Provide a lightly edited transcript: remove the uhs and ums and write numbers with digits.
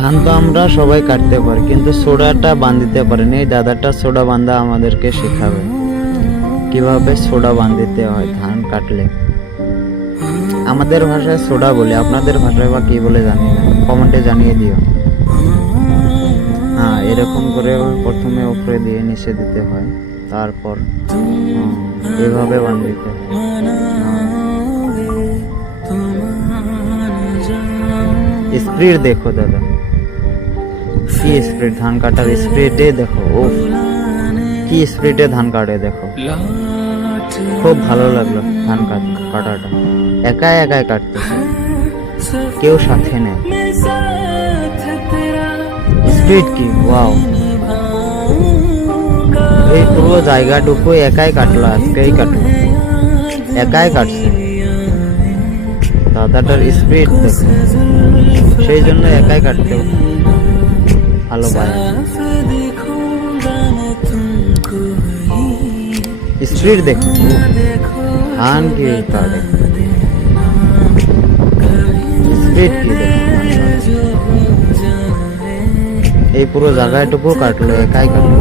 ধান তো আমরা সবাই কাটতে পারি, কিন্তু সোডাটা বাঁধিতে পারেনি। এই দাদাটা সোডা বাঁধা আমাদেরকে শেখাবে, কিভাবে সোডা বাঁধিতে হয় ধান কাটলে। আমাদের ভাষায় সোডা বলে, আপনাদের ভাষায় বা কি বলে জানি না, কমেন্টে জানিয়ে দিও। হ্যাঁ, এরকম করে প্রথমে উপরে দিয়ে নিচে দিতে হয়, তারপর এভাবে বাঁধিতে হয়। স্পিড দেখো দাদা, কি স্পিড ধান কাটার, স্পিডে দেখো, ও কি স্পিডে ধান কাটে দেখো। খুব ভালো লাগলো ধান কাটাটা, একাই একাই কাটতেছে, কেউ সাথে নেই। স্পিড কি, ওয়াও! এই পুরো জায়গাটুকু একাই কাটলো, আজকেই কাটলো, একাই কাটছে। দাদাটার স্পিড দেখো, সেই জন্য একাই কাটতে ভালো পায়। স্পিড দেখো, ধান কি কাটে, স্পিড কি দেখো। এই পুরো জায়গাটুকু কাটলো, একাই কাটলো।